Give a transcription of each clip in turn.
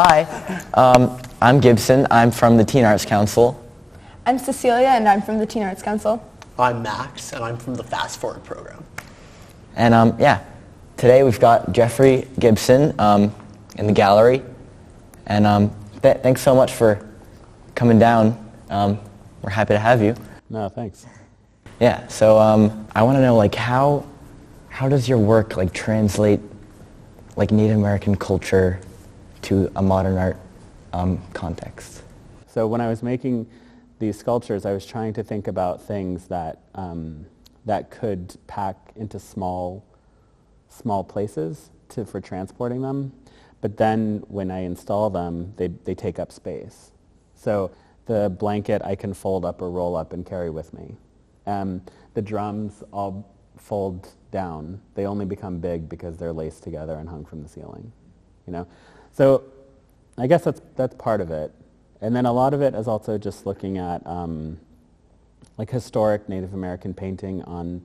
Hi, I'm Gibson. I'm from the Teen Arts Council. I'm Cecelia, and I'm from the Teen Arts Council. I'm Max, and I'm from the Fast Forward program. And today we've got Jeffrey Gibson in the gallery. And thanks so much for coming down. We're happy to have you. No, thanks. Yeah, so I want to know, how does your work translate Native American culture to a modern art context? So when I was making these sculptures, I was trying to think about things that that could pack into small places for transporting them. But then when I install them, they take up space. So the blanket I can fold up or roll up and carry with me. The drums all fold down. They only become big because they're laced together and hung from the ceiling. So I guess that's part of it. And then a lot of it is also just looking at historic Native American painting on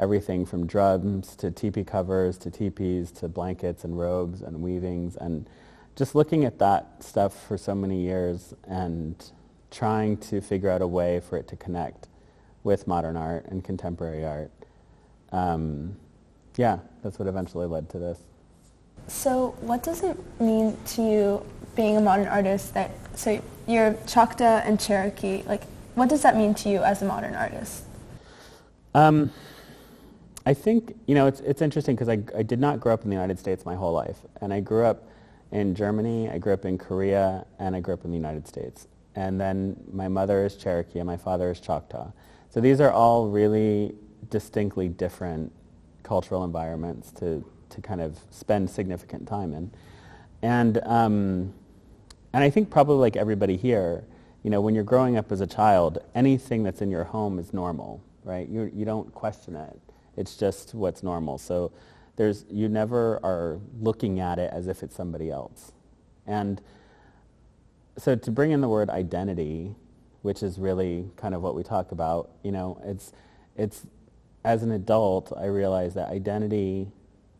everything from drums to teepee covers to teepees to blankets and robes and weavings, and just looking at that stuff for so many years and trying to figure out a way for it to connect with modern art and contemporary art. That's what eventually led to this. So what does it mean to you being a modern artist so you're Choctaw and Cherokee, what does that mean to you as a modern artist? I think, it's interesting because I did not grow up in the United States my whole life. And I grew up in Germany, I grew up in Korea, and I grew up in the United States. And then my mother is Cherokee and my father is Choctaw. So these are all really distinctly different cultural environments to kind of spend significant time in. And I think probably like everybody here, when you're growing up as a child, anything that's in your home is normal, right? You don't question it. It's just what's normal. So you never are looking at it as if it's somebody else. And so to bring in the word identity, which is really kind of what we talk about, it's as an adult, I realize that identity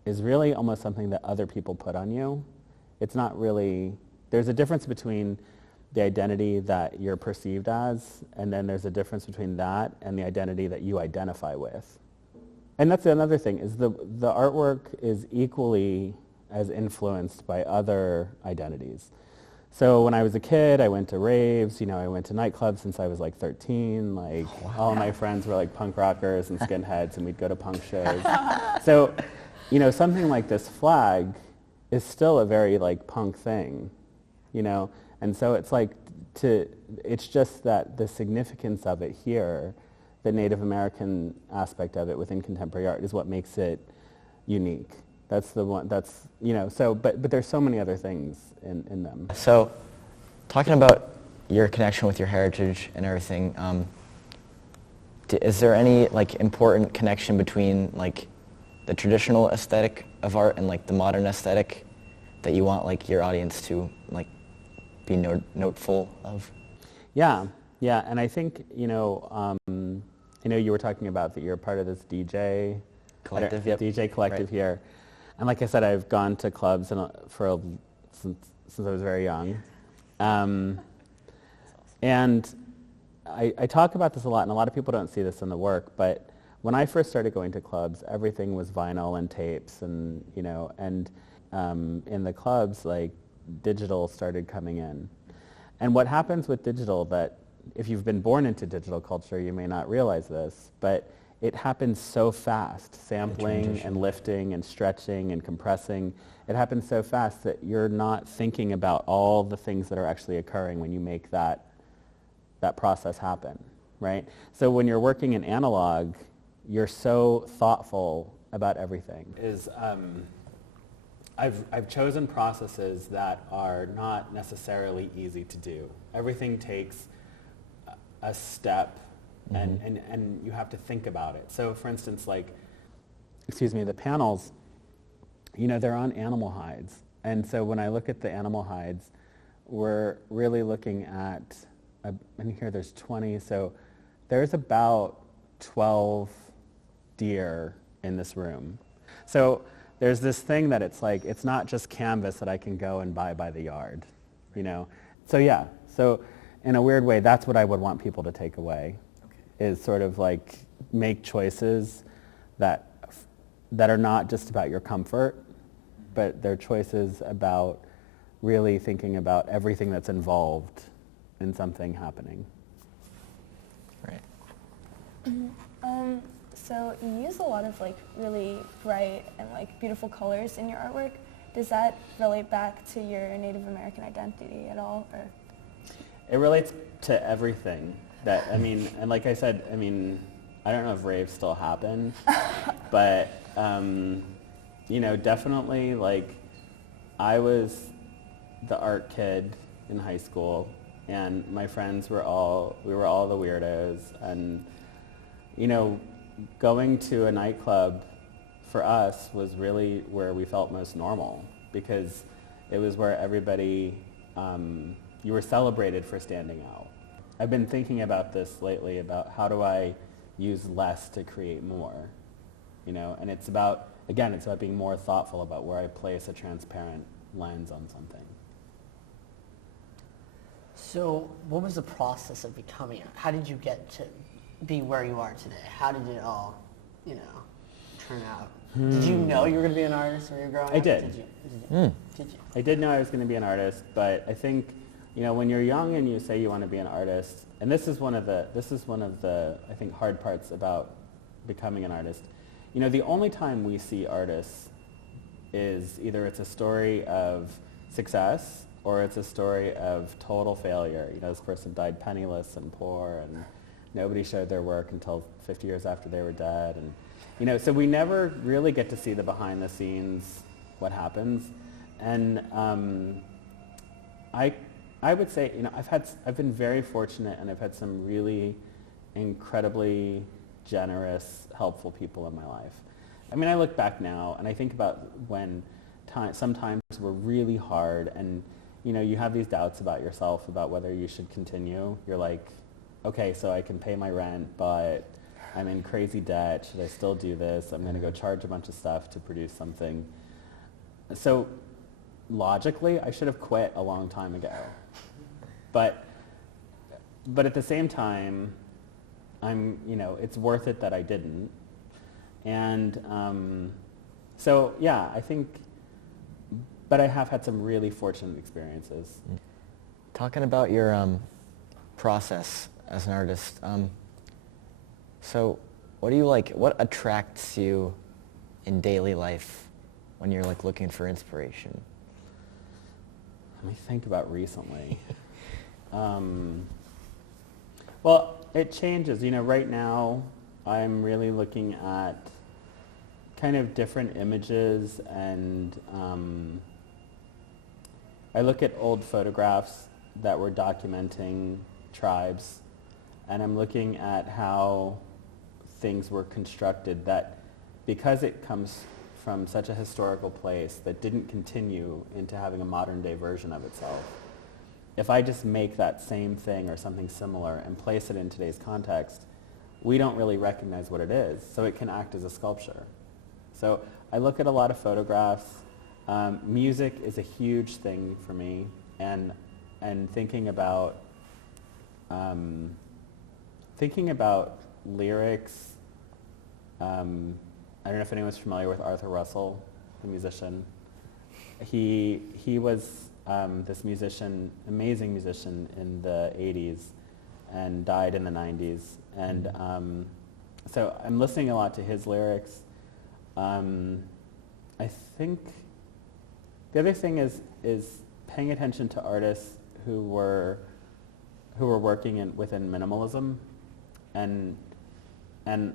is really almost something that other people put on you. It's not really, there's a difference between the identity that you're perceived as, and then there's a difference between that and the identity that you identify with. And that's another thing, is the artwork is equally as influenced by other identities. So when I was a kid, I went to raves, I went to nightclubs since I was 13, all my friends were punk rockers and skinheads, and we'd go to punk shows. So, something like this flag is still a very punk thing, and so it's just that the significance of it here, the Native American aspect of it within contemporary art, is what makes it unique. That's the one, but there's so many other things in them. So, talking about your connection with your heritage and everything, is there any important connection between the traditional aesthetic of art and the modern aesthetic that you want your audience to be noteful of? Yeah, and I think you were talking about that you're part of this DJ collective, DJ collective right here, and like I said, I've gone to clubs since I was very young, and I talk about this a lot, and a lot of people don't see this in the work, but when I first started going to clubs, everything was vinyl and tapes, and in the clubs, digital started coming in. And what happens with digital, that if you've been born into digital culture, you may not realize this, but it happens so fast, sampling and lifting and stretching and compressing. It happens so fast that you're not thinking about all the things that are actually occurring when you make that process happen, right? So when you're working in analog, you're so thoughtful about everything. I've chosen processes that are not necessarily easy to do. Everything takes a step, and you have to think about it. So for instance, the panels, they're on animal hides. And so when I look at the animal hides, we're really looking at, and here there's 20, so there's about 12 deer in this room. So there's this thing that it's like, it's not just canvas that I can go and buy by the yard, you know? So yeah, so in a weird way, that's what I would want people to take away, is sort of like make choices that are not just about your comfort, but they're choices about really thinking about everything that's involved in something happening. Right. So you use a lot of like really bright and like beautiful colors in your artwork. Does that relate back to your Native American identity at all? Or? It relates to everything that, I mean, and like I said, I mean, I don't know if raves still happen, but, you know, definitely like I was the art kid in high school, and my friends we were all the weirdos, and, you know, going to a nightclub for us was really where we felt most normal, because it was where everybody, you were celebrated for standing out. I've been thinking about this lately, about how do I use less to create more, you know, and it's about, again, it's about being more thoughtful about where I place a transparent lens on something. So what was the process of becoming, how did you get to be where you are today? How did it all, you know, turn out? Did you know you were going to be an artist when you were growing up? I did. Did you? I did know I was going to be an artist, but I think, you know, when you're young and you say you want to be an artist, and this is one of the I think hard parts about becoming an artist. You know, the only time we see artists is either it's a story of success or it's a story of total failure. You know, this person died penniless and poor, and nobody showed their work until 50 years after they were dead, and you know, so we never really get to see the behind the scenes, what happens. And I would say, you know, I've been very fortunate, and I've had some really incredibly generous, helpful people in my life. I mean, I look back now and I think about when some times were really hard, and you know, you have these doubts about yourself, about whether you should continue. You're like, okay, so I can pay my rent, but I'm in crazy debt. Should I still do this? I'm going to go charge a bunch of stuff to produce something. So logically, I should have quit a long time ago. But at the same time, you know, it's worth it that I didn't. And so yeah, I think, but I have had some really fortunate experiences. Talking about your process as an artist, so what do you like, what attracts you in daily life when you're like looking for inspiration? Let me think about recently. Well, it changes. You know, right now I'm really looking at kind of different images, and I look at old photographs that were documenting tribes, and I'm looking at how things were constructed, that because it comes from such a historical place that didn't continue into having a modern day version of itself. If I just make that same thing or something similar and place it in today's context, we don't really recognize what it is, so it can act as a sculpture. So I look at a lot of photographs. Music is a huge thing for me, and thinking about lyrics. I don't know if anyone's familiar with Arthur Russell, the musician. He was this musician, amazing musician in the 80s, and died in the 90s. And so I'm listening a lot to his lyrics. I think the other thing is paying attention to artists who were working within minimalism, and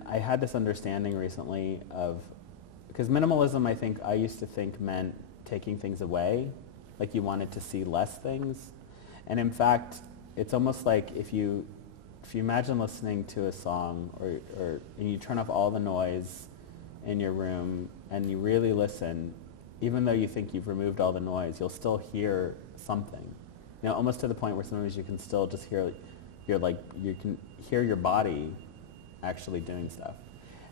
I had this understanding recently of, because minimalism, I think I used to think meant taking things away, like you wanted to see less things, and in fact it's almost like if you imagine listening to a song and you turn off all the noise in your room and you really listen, even though you think you've removed all the noise, you'll still hear something. You know, almost to the point where sometimes you can still just hear, you can hear your body actually doing stuff.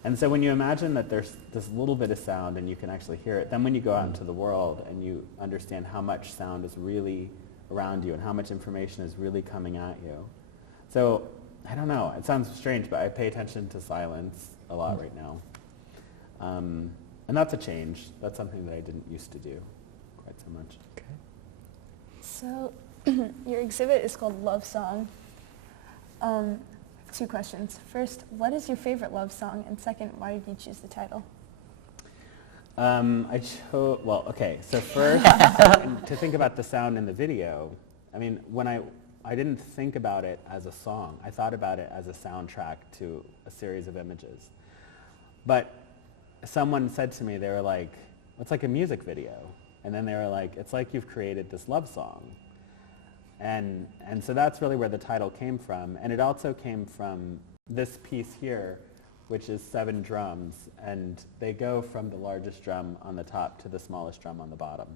And so when you imagine that there's this little bit of sound and you can actually hear it, then when you go out into the world and you understand how much sound is really around you and how much information is really coming at you. So, I don't know, it sounds strange, but I pay attention to silence a lot right now. And that's a change. That's something that I didn't used to do quite so much. Okay. So your exhibit is called Love Song. 2 questions. First, what is your favorite love song? And second, why did you choose the title? Well, okay, so first, to think about the sound in the video, I mean, when I didn't think about it as a song. I thought about it as a soundtrack to a series of images. But someone said to me, they were like, it's like a music video. And then they were like, it's like you've created this love song. And so that's really where the title came from. And it also came from this piece here, which is 7 drums. And they go from the largest drum on the top to the smallest drum on the bottom.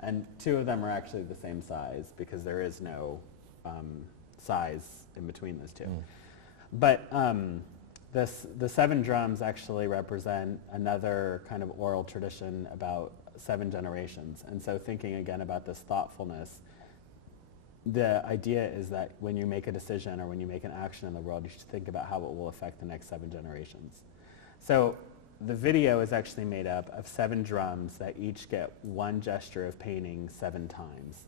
And 2 of them are actually the same size because there is no size in between those 2. But the 7 drums actually represent another kind of oral tradition about 7 generations. And so thinking again about this thoughtfulness, the idea is that when you make a decision or when you make an action in the world, you should think about how it will affect the next 7 generations. So the video is actually made up of 7 drums that each get one gesture of painting 7 times.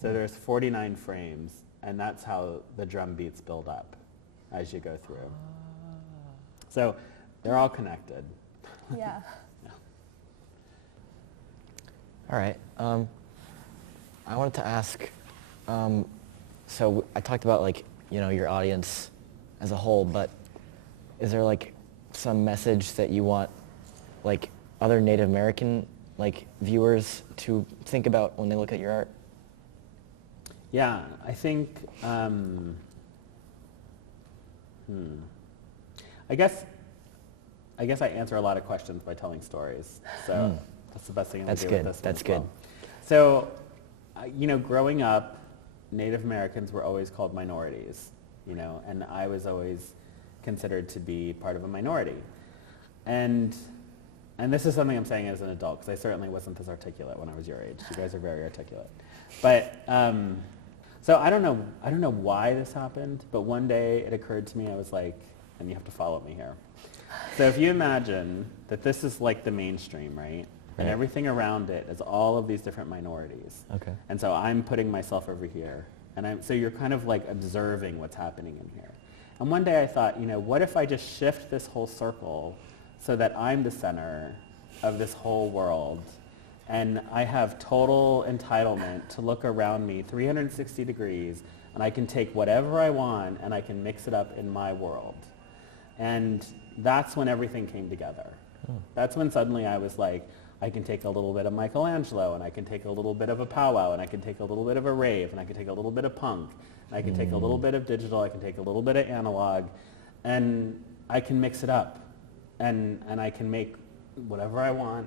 So there's 49 frames, and that's how the drum beats build up as you go through. So they're all connected. Yeah. All right. I wanted to ask, so I talked about like, your audience as a whole, but is there like some message that you want like other Native American like viewers to think about when they look at your art? Yeah, I think, I guess I answer a lot of questions by telling stories. So that's the best thing I can do with this one. That's good. So, growing up, Native Americans were always called minorities, and I was always considered to be part of a minority. And this is something I'm saying as an adult, because I certainly wasn't this articulate when I was your age. You guys are very articulate. But, so I don't know why this happened, but one day it occurred to me, I was like, and you have to follow me here. So if you imagine that this is like the mainstream, right? And everything around it is all of these different minorities. Okay. And so I'm putting myself over here. And so you're kind of like observing what's happening in here. And one day I thought, what if I just shift this whole circle so that I'm the center of this whole world, and I have total entitlement to look around me 360 degrees, and I can take whatever I want and I can mix it up in my world. And that's when everything came together. That's when suddenly I was like, I can take a little bit of Michelangelo, and I can take a little bit of a powwow, and I can take a little bit of a rave, and I can take a little bit of punk, and I can take a little bit of digital, I can take a little bit of analog, and I can mix it up, and I can make whatever I want.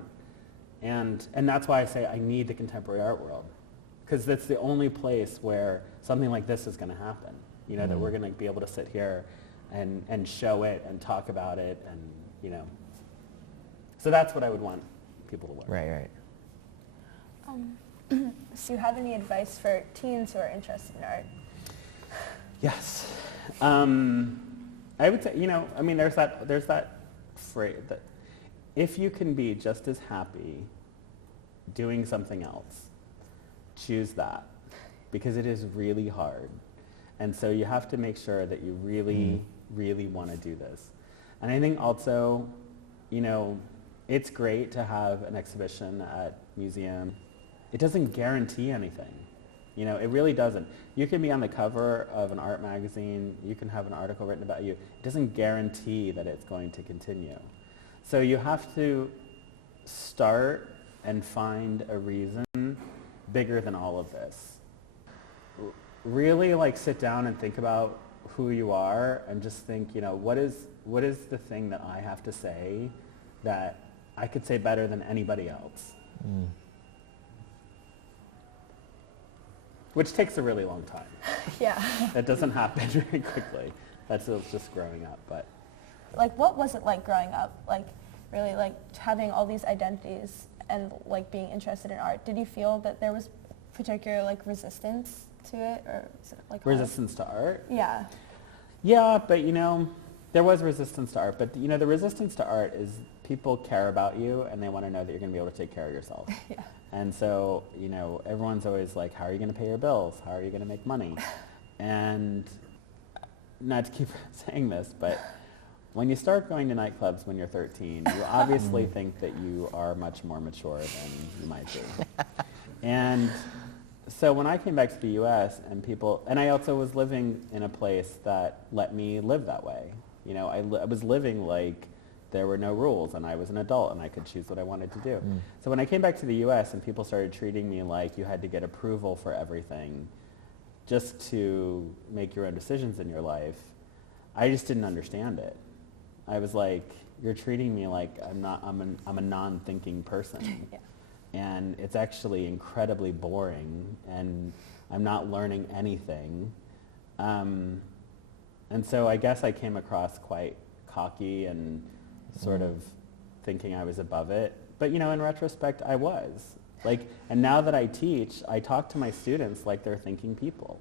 And that's why I say I need the contemporary art world, because that's the only place where something like this is going to happen, that we're going to be able to sit here and show it and talk about it, and, So that's what I would want people to learn. Right. So you have any advice for teens who are interested in art? Yes. I would say, there's that phrase that if you can be just as happy doing something else, choose that, because it is really hard. And so you have to make sure that you really, really want to do this. And I think also, it's great to have an exhibition at museum. It doesn't guarantee anything. It really doesn't. You can be on the cover of an art magazine. You can have an article written about you. It doesn't guarantee that it's going to continue. So you have to start and find a reason bigger than all of this. Really sit down and think about who you are, and just think, what is the thing that I have to say that I could say better than anybody else? Which takes a really long time. Yeah. That doesn't happen very quickly. That's just growing up. But like what was it like growing up, like really like having all these identities and like being interested in art? Did you feel that there was particular like resistance to it, or was it, like Resistance to art? Yeah. Yeah, but there was resistance to art, but the resistance to art is people care about you and they want to know that you're going to be able to take care of yourself. Yeah. And so, everyone's always like, how are you going to pay your bills? How are you going to make money? And not to keep saying this, but when you start going to nightclubs when you're 13, you obviously think that you are much more mature than you might be. And so when I came back to the U.S. and I also was living in a place that let me live that way. I was living like there were no rules and I was an adult and I could choose what I wanted to do. So when I came back to the U.S. and people started treating me like you had to get approval for everything just to make your own decisions in your life, I just didn't understand it. I was like, you're treating me like I'm a non-thinking person. Yeah. And it's actually incredibly boring and I'm not learning anything. And so I guess I came across quite cocky and sort of thinking I was above it. But in retrospect, I was. And now that I teach, I talk to my students like they're thinking people.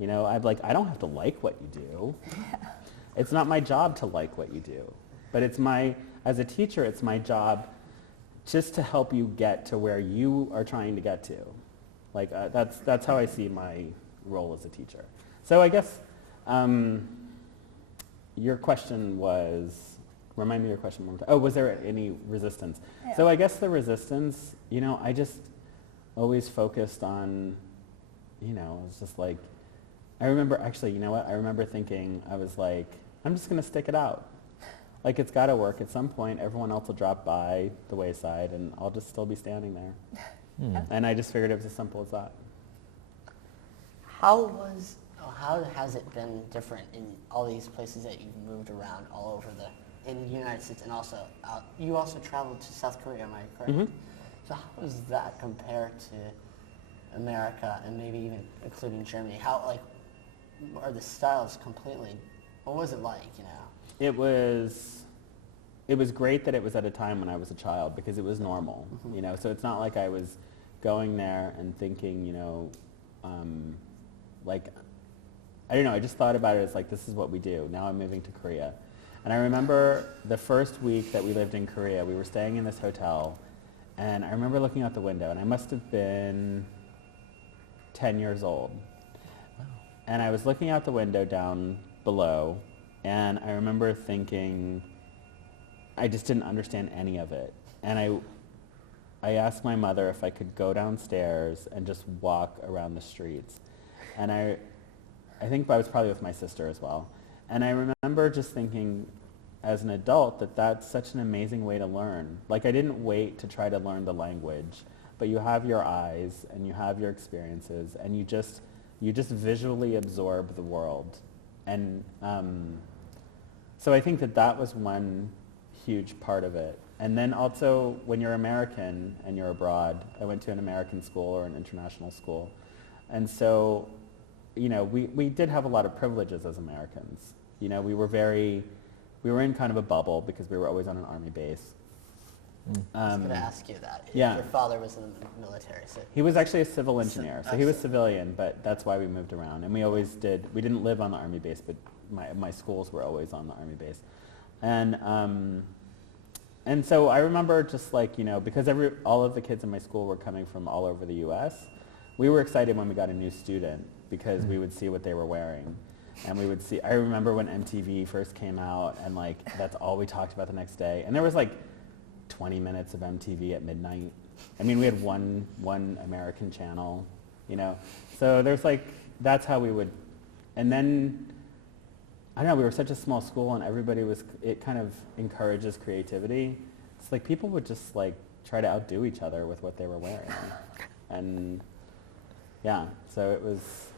I'm like, I don't have to like what you do. Yeah. It's not my job to like what you do. But as a teacher, it's my job just to help you get to where you are trying to get to. That's how I see my role as a teacher. So I guess your question was, remind me your question one more time. Oh, was there any resistance? Yeah. So I guess the resistance, I just always focused on, it's just like, I remember actually, I remember thinking, I was like, I'm just going to stick it out. Like, it's got to work. At some point, everyone else will drop by the wayside, and I'll just still be standing there. And I just figured it was as simple as that. How has it been different in all these places that you've moved around all over in the United States, and also you also traveled to South Korea, am I correct? Mm-hmm. So how does that compare to America and maybe even including Germany? How are the styles completely? What was it like? It was great that it was at a time when I was a child because it was normal, So it's not like I was going there and thinking, I don't know. I just thought about it as like, this is what we do. Now I'm moving to Korea. And I remember the first week that we lived in Korea, we were staying in this hotel, and I remember looking out the window, and I must have been 10 years old. And I was looking out the window down below, and I remember thinking, I just didn't understand any of it. And I asked my mother if I could go downstairs and just walk around the streets. And I think I was probably with my sister as well. And I remember just thinking as an adult that that's such an amazing way to learn. I didn't wait to try to learn the language, but you have your eyes and you have your experiences and you just visually absorb the world. And so I think that was one huge part of it. And then also when you're American and you're abroad, I went to an American school or an international school. And so, we did have a lot of privileges as Americans. We were in kind of a bubble because we were always on an army base. I was going to ask you that. Yeah. Your father was in the military. So He was actually a civil engineer, so he was civilian, but that's why we moved around. And we didn't live on the army base, but my schools were always on the army base. And so I remember just because all of the kids in my school were coming from all over the U.S., we were excited when we got a new student because we would see what they were wearing. And we would see, I remember when MTV first came out and that's all we talked about the next day. And there was 20 minutes of MTV at midnight. I mean, we had one American channel, So there's that's how we would, and then, I don't know, we were such a small school and it kind of encourages creativity. It's people would just try to outdo each other with what they were wearing. And yeah, so it was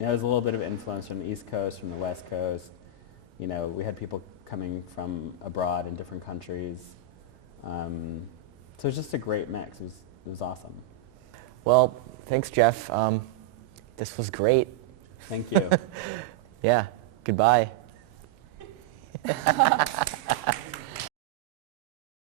a little bit of influence from the East Coast, from the West Coast. We had people coming from abroad in different countries. So it was just a great mix. It was awesome. Well, thanks, Jeff. This was great. Thank you. Yeah. Goodbye.